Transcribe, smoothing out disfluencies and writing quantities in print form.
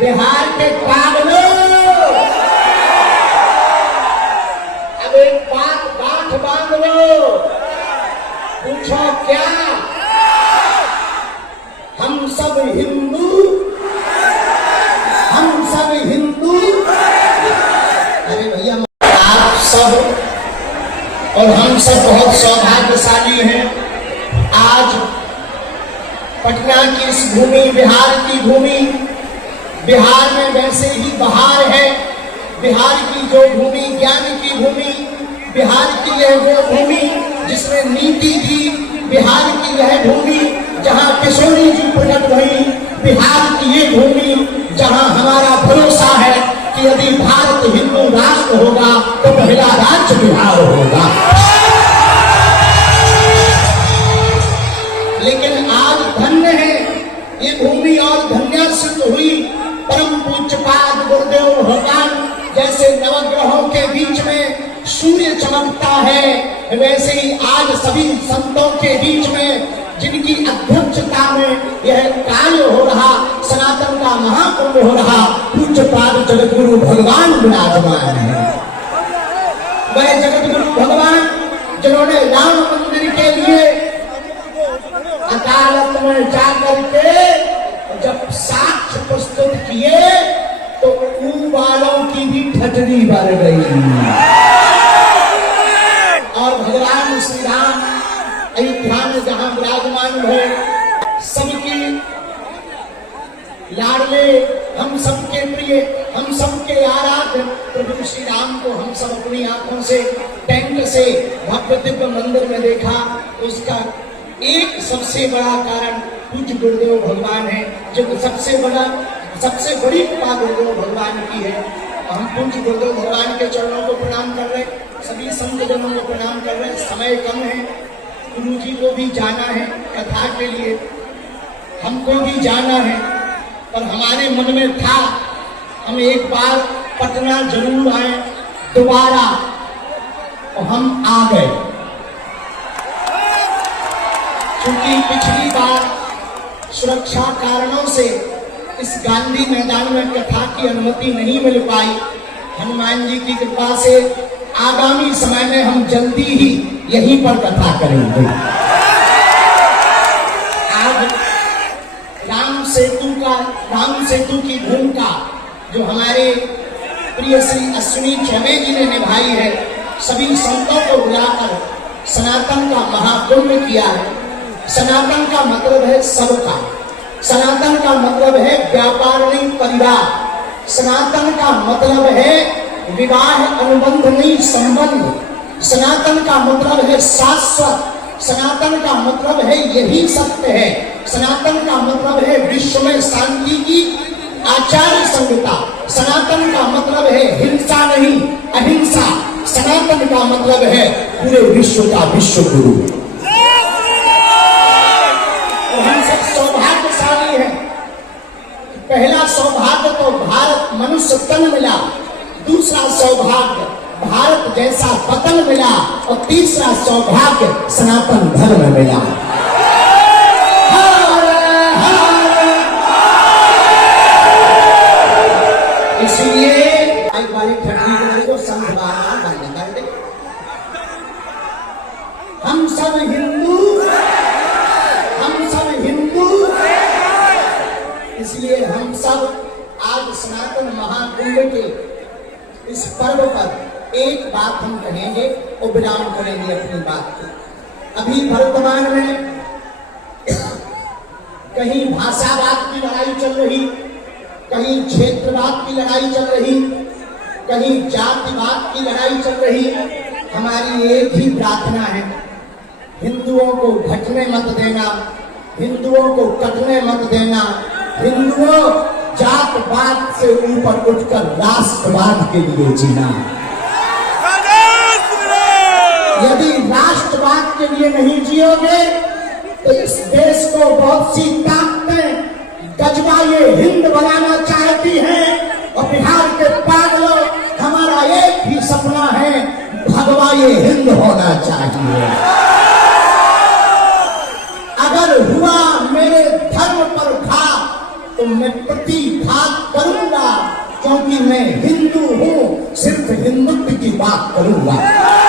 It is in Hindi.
बिहार के पागलों, अब एक बात गांठ बांध लो, पूछो क्या हम सब हिंदू, हम सब हिंदू। अरे भैया आप सब और हम सब बहुत सौभाग्यशाली हैं। आज पटना की इस भूमि, बिहार की भूमि, बिहार में वैसे ही बहार है। बिहार की जो भूमि ज्ञान की भूमि, बिहार की यह वो भूमि जिसमें नीति थी, बिहार की यह भूमि जहां किशोरी जी प्रकट हुई, बिहार की ये भूमि जहां हमारा भरोसा है कि यदि भारत हिंदू राष्ट्र होगा तो पहला राज्य बिहार होगा। लेकिन आज धन्य है ये भूमि और धन्य सिद्ध हुई परम पूज्यपाद गुरुदेव भगवान जैसे नवग्रहों के बीच में सूर्य चमकता है, वैसे ही आज सभी संतों के बीच में जिनकी अध्यक्षता में यह कार्य हो रहा, सनातन का महाकुंभ हो रहा, पूज्यपाद जगतगुरु भगवान विराजमान है। वह जगतगुरु भगवान जिन्होंने राम मंदिर के लिए अदालत में जाकर के जब साक्ष्य प्रस्तुत किए तो उन वालों की भी ठटरी भर गई और भगवान श्री राम अयोध्या में जहां विराजमान हुए, सबकी लाडले, हम सबके प्रिय, हम सबके आराध्य प्रभु श्री राम को हम सब अपनी आंखों से टैंक से भव्य दिव्य मंदिर में देखा। उसका एक सबसे बड़ा कारण पूज्य गुरुदेव भगवान है, जो सबसे बड़ी कृपा गुरुदेव भगवान की है। हम पूज्य गुरुदेव भगवान के चरणों को प्रणाम कर रहे, सभी संत जनों को प्रणाम कर रहे। समय कम है, गुरु जी को भी जाना है कथा के लिए, हमको भी जाना है, पर हमारे मन में था हम एक बार पटना जरूर आए दोबारा, और हम आ गए। क्योंकि पिछली बार सुरक्षा कारणों से इस गांधी मैदान में कथा की अनुमति नहीं मिल पाई। हनुमान जी की कृपा से आगामी समय में हम जल्दी ही यहीं पर कथा करेंगे। आज राम सेतु की भूमिका जो हमारे प्रिय श्री अश्विनी चौबे जी ने निभाई है, सभी संतों को बुलाकर सनातन का महाकुंभ किया है। सनातन का मतलब है सबका, सनातन का मतलब है व्यापार नहीं परिवार, सनातन का मतलब है विवाह अनुबंध नहीं संबंध, सनातन का मतलब है शाश्वत, सनातन का मतलब है यही सत्य है, सनातन का मतलब है विश्व में शांति की आचार्य संहिता, सनातन का मतलब है हिंसा नहीं अहिंसा, सनातन का मतलब है पूरे विश्व का विश्व गुरु। सौभाग्यशाली है। पहला सौभाग्य तो भारत मनुष्य तन मिला, दूसरा सौभाग्य भारत जैसा वतन मिला, और तीसरा सौभाग्य सनातन धर्म मिला। इसलिए एक बार ठंडी को संघवार बंद कर दे। हम सब हिंदू, इसलिए हम सब आज सनातन महाकुंभ के इस पर्व पर एक बात हम कहेंगे और विराम करेंगे अपनी बात को। अभी वर्तमान में कहीं भाषावाद की लड़ाई चल रही, कहीं क्षेत्रवाद की लड़ाई चल रही, कहीं जातिवाद की लड़ाई चल रही। हमारी एक ही प्रार्थना है, हिंदुओं को घटने मत देना, हिंदुओं को कटने मत देना। हिंदुओं जातवाद से ऊपर उठकर राष्ट्रवाद के लिए जीना। यदि राष्ट्रवाद के लिए नहीं जियोगे तो इस देश को बहुत सी ताकतें गजबा ये हिंद बनाना चाहती हैं, और बिहार के पागलों हमारा एक ही सपना है, भगवा ये हिंद होना चाहिए। अगर हुआ मेरे धर्म पर घा तो मैं प्रतिघात करूंगा, क्योंकि मैं हिंदू हूं, सिर्फ हिंदुत्व की बात करूंगा।